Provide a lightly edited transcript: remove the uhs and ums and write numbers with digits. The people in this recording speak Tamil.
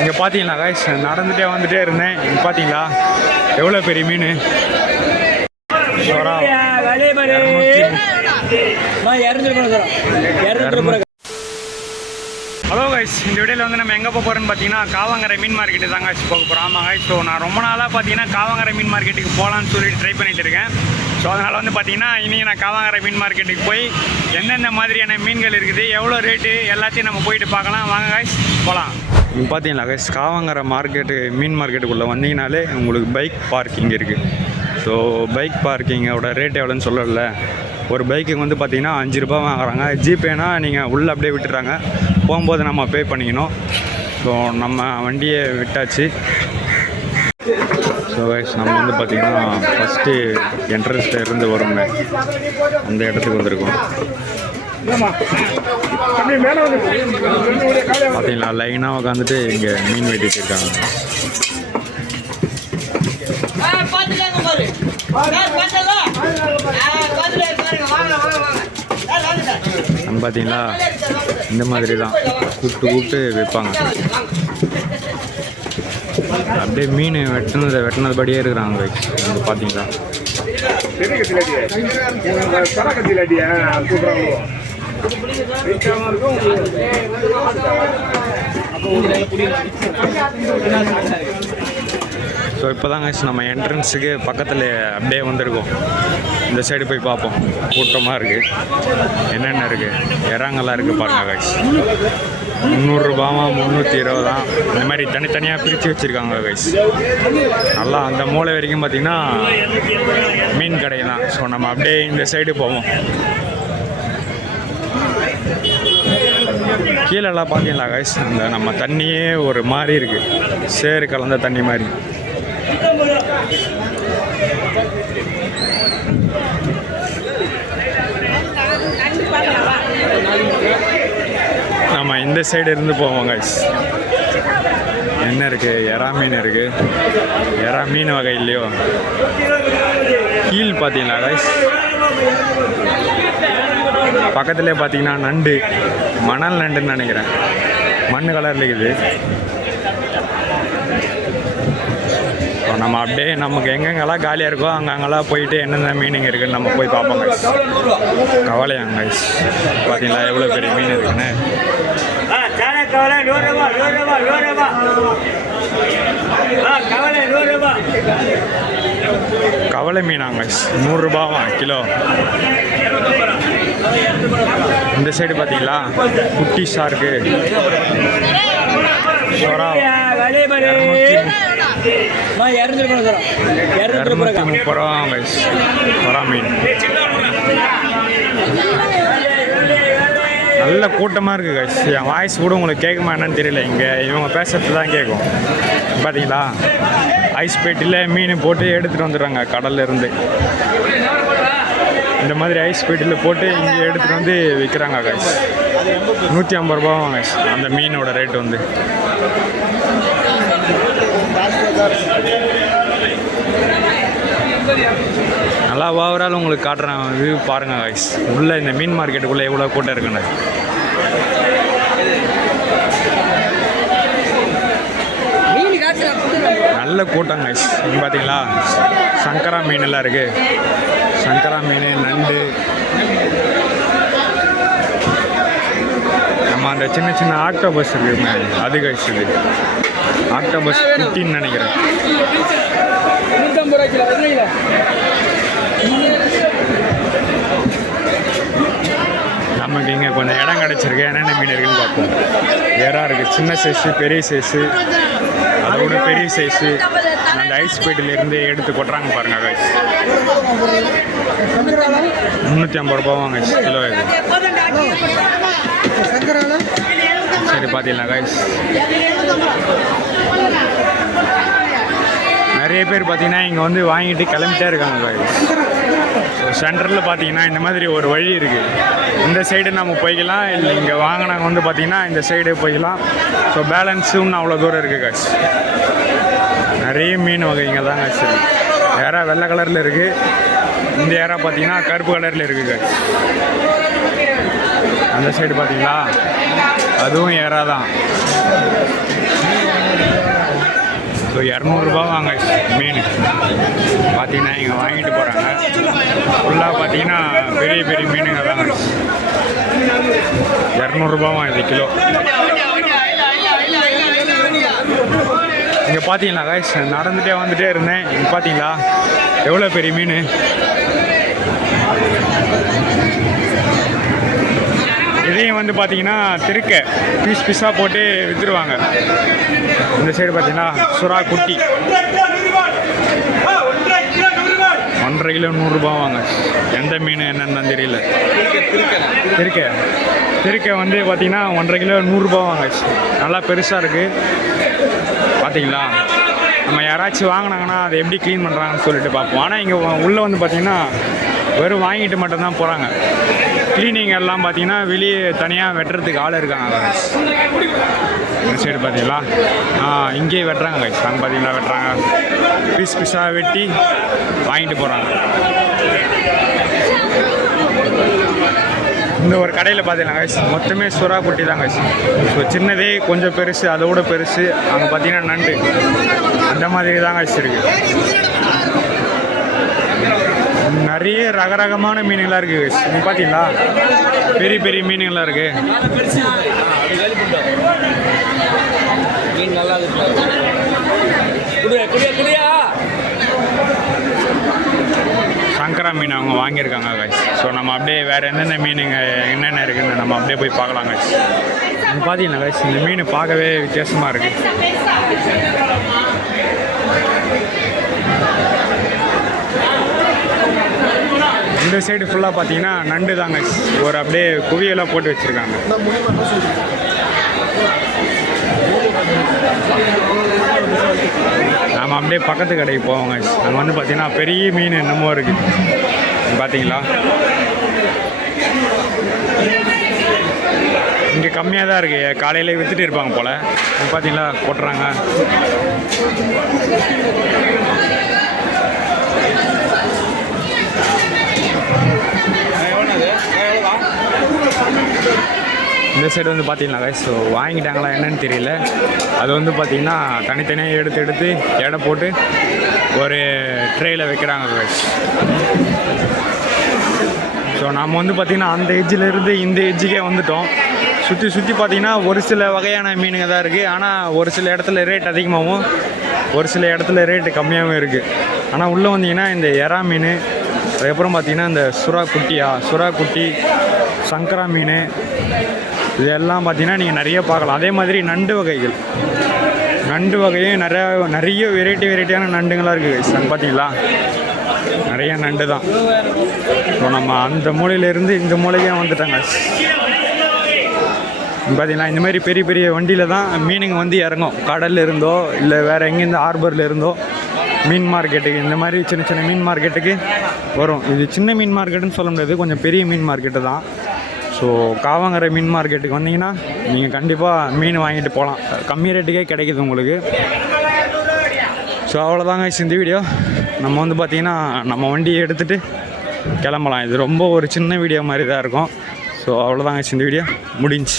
இங்கே பார்த்தீங்களா காய்ஸ், நடந்துகிட்டே வந்துகிட்டே இருந்தேன். இங்கே பார்த்தீங்களா எவ்வளோ பெரிய மீன். ஹலோ கைஸ், இந்த வீடியோவில் வந்து நம்ம எங்கே போக போகிறோன்னு பார்த்தீங்கன்னா காவாங்கரை மீன் மார்க்கெட்டு தாங்க வச்சு போக போகிறோம். ஆமாம் கைஸ், ஸோ நான் ரொம்ப நாளாக பார்த்தீங்கன்னா காவாங்கரை மீன் மார்க்கெட்டுக்கு போகலான்னு சொல்லிட்டு ட்ரை பண்ணிட்டு இருக்கேன். ஸோ அதனால் வந்து பார்த்தீங்கன்னா இன்றைக்கி நான் காவாங்கரை மீன் மார்க்கெட்டுக்கு போய் எந்தெந்த மாதிரியான மீன்கள் இருக்குது, எவ்வளோ ரேட்டு எல்லாத்தையும் நம்ம போயிட்டு பார்க்கலாம். வாங்க கைஸ் போகலாம். இப்போ பார்த்தீங்களா கைஸ், காவாங்கரை மார்க்கெட்டு மீன் மார்க்கெட்டுக்குள்ளே வந்தீங்கனாலே உங்களுக்கு பைக் பார்க்கிங் இருக்குது. ஸோ பைக் பார்க்கிங்கோட ரேட் எவ்வளோன்னு சொல்லல. ஒரு பைக்குக்கு வந்து பார்த்திங்கன்னா 5 ரூபா வாங்குறாங்க. ஜிபேனா நீங்கள் உள்ளே அப்படியே விட்டுறாங்க, போகும்போது நம்ம பே பண்ணிக்கணும். ஸோ நம்ம வண்டியை விட்டாச்சு. ஸோ கைஸ், நம்ம வந்து பார்த்திங்கன்னா ஃபஸ்ட்டு என்ட்ரன்ஸில் இருந்து வரோங்க, அந்த இடத்துக்கு வந்திருக்கோம். பார்த்தீங்களா லைனாக உட்காந்துட்டு இங்கே மீன் வெட்டிட்டு இருக்காங்க. பார்த்தீங்களா இந்த மாதிரி தான் கூப்பிட்டு வைப்பாங்க. அப்படியே மீன் வெட்டினதுபடியே இருக்கிறாங்க. வந்து பார்த்தீங்களா ஸோ இப்போ தாங்க நம்ம என்ட்ரன்ஸுக்கு பக்கத்தில் அப்படியே வந்திருக்கோம். இந்த சைடு போய் பார்ப்போம். கூட்டமாக இருக்குது, என்னென்ன இருக்குது, இறாங்கெல்லாம் இருக்குது பாருங்கள் கைஸ். 300 ரூபாவா 320 இந்த மாதிரி தனித்தனியாக பிரித்து வச்சுருக்காங்க கைஸ். நல்லா அந்த மூளை வரைக்கும் பார்த்திங்கன்னா மீன் கடை தான். ஸோ நம்ம அப்படியே இந்த சைடு போவோம். கீழெல்லாம் பார்த்தீங்களா கைஸ், அந்த நம்ம தண்ணியே ஒரு மாதிரி இருக்குது, சேறு கலந்த தண்ணி மாதிரி. நம்ம இந்த சைடு இருந்து போவோம் கைஸ். என்ன இருக்குது, எறா மீன் இருக்குது. எறா மீன் வகை இல்லையோ. கீழ் பார்த்தீங்களா கைஸ், பக்கத்துலேயே பார்த்தீங்கன்னா நண்டு, மணல் நண்டுன்னு நினைக்கிறேன், மண் கலரில் இருக்குது. நம்ம அப்படியே நமக்கு எங்கெங்கெல்லாம் காலியாக இருக்கோ அங்கெல்லாம் போயிட்டு என்னென்ன மீனுங்க இருக்குதுன்னு நம்ம போய் பார்ப்போம் கைஸ். கவலையாங்க கைஸ், பார்த்தீங்களா எவ்வளோ பெரிய மீன் இருக்குன்னு. கவலை மீனாங்க கைஸ், 100 ரூபாவா கிலோ. இந்த சைடு பார்த்தீங்களா குட்டி ஷார்க்கு, 230 ரூபா கைஸ் வரா மீன். நல்ல கூட்டமாக இருக்குது கைஸ். என் வாய்ஸ் கூட உங்களுக்கு கேட்குமா என்னன்னு தெரியல. இங்கே இவங்க பேசுறது தான் கேட்கும். பார்த்தீங்களா ஐஸ் பெட்டியில் மீன் போட்டு எடுத்துகிட்டு வந்துடுறாங்க கடல்லேருந்து. இந்த மாதிரி ஐஸ் பெட்டியில் போட்டு இங்கே எடுத்துகிட்டு வந்து விற்கிறாங்க கைஸ். 150 ரூபாவும் கைஸ் அந்த மீனோட ரேட்டு வந்து. நல்லா ஓவரால் உங்களுக்கு காட்டுறேன், வியூ பாருங்கள் கைஸ். உள்ளே இந்த மீன் மார்க்கெட்டுக்குள்ளே எவ்வளோ கூட்டம் இருக்குன்னு. நல்ல கூட்டம் கைஸ். இங்கே பார்த்தீங்களா சங்கரா மீன் எல்லாம் இருக்குது. சங்கரா மீன், நண்டு, நம்ம அந்த சின்ன சின்ன ஆக்டோபஸ் இருக்குங்க அது கைஸ். இது ஆக்டோபஸ் குட்டின்னு நினைக்கிறேன். நமக்கு இங்கே கொஞ்சம் இடம் கிடச்சிருக்கு. என்னென்ன மீன் இருக்குன்னு பார்ப்போம். எறா இருக்குது, சின்ன சைஸு, பெரிய சைஸு, அதோட பெரிய சைஸு. அந்த ஐஸ் பெட்டிலேருந்து எடுத்து கொட்டுறாங்க பாருங்க கைஸ். 350 ரூபாவாங்க கிலோ இது. சரி பார்த்தீங்களா கைஸ், நிறைய பேர் பார்த்தீங்கன்னா இங்கே வந்து வாங்கிட்டு கிளம்பிட்டே இருக்காங்க கைஸ். ஸோ சென்டரில் பார்த்தீங்கன்னா இந்த மாதிரி ஒரு வழி இருக்குது. இந்த சைடு நம்ம போய்க்கலாம், இல்லை இங்கே வாங்கினாங்க வந்து பார்த்தீங்கன்னா இந்த சைடு போய்க்கலாம். ஸோ பேலன்ஸும் அவ்வளோ தூரம் இருக்குது கைஸ். நிறைய மீன் வகைங்க தான் கைஸ் இருக்குது. எறா வெள்ளை கலரில் இருக்குது. இந்த எறா பார்த்தீங்கன்னா கருப்பு கலரில் இருக்குது கைஸ். அந்த சைடு பார்த்தீங்களா அதுவும் எறா தான். இரநூறுபா வாங்க மீன் பார்த்தீங்கன்னா இங்கே வாங்கிட்டு போகிறாங்க. ஃபுல்லாக பார்த்தீங்கன்னா பெரிய பெரிய மீனுங்க தாங்க. இரநூறுபாவா இது கிலோ. இங்கே பார்த்தீங்களா கைஸ், நடந்துகிட்டே வந்துகிட்டே இருந்தேன். இங்கே பார்த்தீங்களா எவ்வளோ பெரிய மீன். இதையும் வந்து பார்த்தீங்கன்னா திருக்க பீஸ் பீஸாக போட்டு விற்றுருவாங்க. இந்த சைடு பார்த்தீங்கன்னா சுறா குட்டி 1.5 கிலோ 100 வாங்க. எந்த மீன் என்னன்னு தெரியல. திருக்க வந்து பார்த்தீங்கன்னா 1.5 கிலோ 100 வாங்க. நல்லா பெருசாக இருக்குது பார்த்தீங்களா. நம்ம யாராச்சும் வாங்கினாங்கன்னா அதை எப்படி க்ளீன் பண்ணுறாங்கன்னு சொல்லிட்டு பார்ப்போம். ஆனால் இங்கே உள்ளே வந்து பார்த்திங்கன்னா வெறும் வாங்கிட்டு மட்டும்தான் போகிறாங்க. க்ளீனிங் எல்லாம் பார்த்தீங்கன்னா வெளியே தனியாக வெட்டுறதுக்கு ஆள் இருக்காங்க. இந்த சைடு பார்த்தீங்களா இங்கேயே வெட்டுறாங்க கைஸ். அங்கே பார்த்தீங்களா வெட்டுறாங்க. பீஸ் பீஸாக வெட்டி வாங்கிட்டு போகிறாங்க. இந்த ஒரு கடையில் பார்த்தீங்கன்னா கைஸ் மொத்தமே சுறா குட்டி தான் கைஸ். ஸோ சின்னதே கொஞ்சம் பெருசு, அதோட பெருசு. அங்கே பார்த்தீங்கன்னா நண்டு அந்த மாதிரி தான் கைஸ் இருக்குது. நிறைய ரகரகமான மீனுங்களாக இருக்குது கைஸ். இங்கே பார்த்தீங்களா பெரிய பெரிய மீனுங்களாக இருக்குது. சங்கரா மீன் அவங்க வாங்கியிருக்காங்க கைஸ். ஸோ நம்ம அப்படியே வேறு என்னென்ன மீனுங்க என்னென்ன இருக்குதுன்னு நம்ம அப்படியே போய் பார்க்கலாம் கைஸ். இங்கே பார்த்தீங்கன்னா கைஸ் இந்த மீன் பார்க்கவே வித்தியாசமாக இருக்குது. இந்த சைடு ஃபுல்லாக பார்த்தீங்கன்னா நண்டு தாங்க. ஒரு அப்படியே குவியெல்லாம் போட்டு வச்சுருக்காங்க. நாம் அப்படியே பக்கத்து கடைக்கு போவோங்க. அங்கே வந்து பார்த்தீங்கன்னா பெரிய மீன் என்னமோ இருக்குது பார்த்தீங்களா. இங்கே கம்மியாக தான் இருக்குது. காலையில் விற்றுட்டு இருப்பாங்க போல். பார்த்தீங்களா போட்டுறாங்க. இந்த சைடு வந்து பார்த்தீங்கன்னா கைஸ் ஸோ வாங்கிட்டாங்களா என்னன்னு தெரியல. அது வந்து பார்த்திங்கன்னா தனித்தனியாக எடுத்து எடை போட்டு ஒரு ட்ரேயில் வைக்கிறாங்க கைஸ். ஸோ நம்ம வந்து பார்த்திங்கன்னா அந்த எஜ்ஜிலேருந்து இந்த எஜ்ஜுக்கே வந்துட்டோம். சுற்றி பார்த்திங்கன்னா ஒரு சில வகையான மீனுங்க தான் இருக்குது. ஆனால் ஒரு சில இடத்துல ரேட் அதிகமாகவும் ஒரு சில இடத்துல ரேட்டு கம்மியாகவும் இருக்குது. ஆனால் உள்ளே வந்தீங்கன்னா இந்த எறா மீன், அதுக்கப்புறம் பார்த்திங்கன்னா இந்த சுறா குட்டி சங்கரா மீன் இதெல்லாம் பார்த்திங்கன்னா நீங்கள் நிறைய பார்க்கலாம். அதே மாதிரி நண்டு வகையும் நிறைய வெரைட்டியான நண்டுங்களாக இருக்குது. அங்கே பார்த்தீங்களா நிறைய நண்டு தான். ஸோ நம்ம அந்த மூலையிலேருந்து இந்த மூலைக்கே வந்துட்டாங்க. பார்த்தீங்களா இந்த மாதிரி பெரிய பெரிய வண்டியில் தான் மீனுங்க வந்து இறங்கும். கடலில் இருந்தோ இல்லை வேறு எங்கேருந்து ஹார்பரில் இருந்தோ மீன் மார்க்கெட்டுக்கு, இந்த மாதிரி சின்ன மீன் மார்க்கெட்டுக்கு வரும். இது சின்ன மீன் மார்க்கெட்டுன்னு சொல்ல முடியாது, கொஞ்சம் பெரிய மீன் மார்க்கெட்டு தான். ஸோ காவாங்கரை மீன் மார்க்கெட்டுக்கு வந்தீங்கன்னா நீங்கள் கண்டிப்பாக மீன் வாங்கிட்டு போகலாம். கம்மி ரேட்டுக்கே கிடைக்குது உங்களுக்கு. ஸோ அவ்வளோதாங்க இந்த வீடியோ. நம்ம வந்து பார்த்திங்கன்னா நம்ம வண்டியை எடுத்துகிட்டு கிளம்பலாம். இது ரொம்ப ஒரு சின்ன வீடியோ மாதிரி தான் இருக்கும். ஸோ அவ்வளோதாங்க இந்த வீடியோ முடிஞ்சு.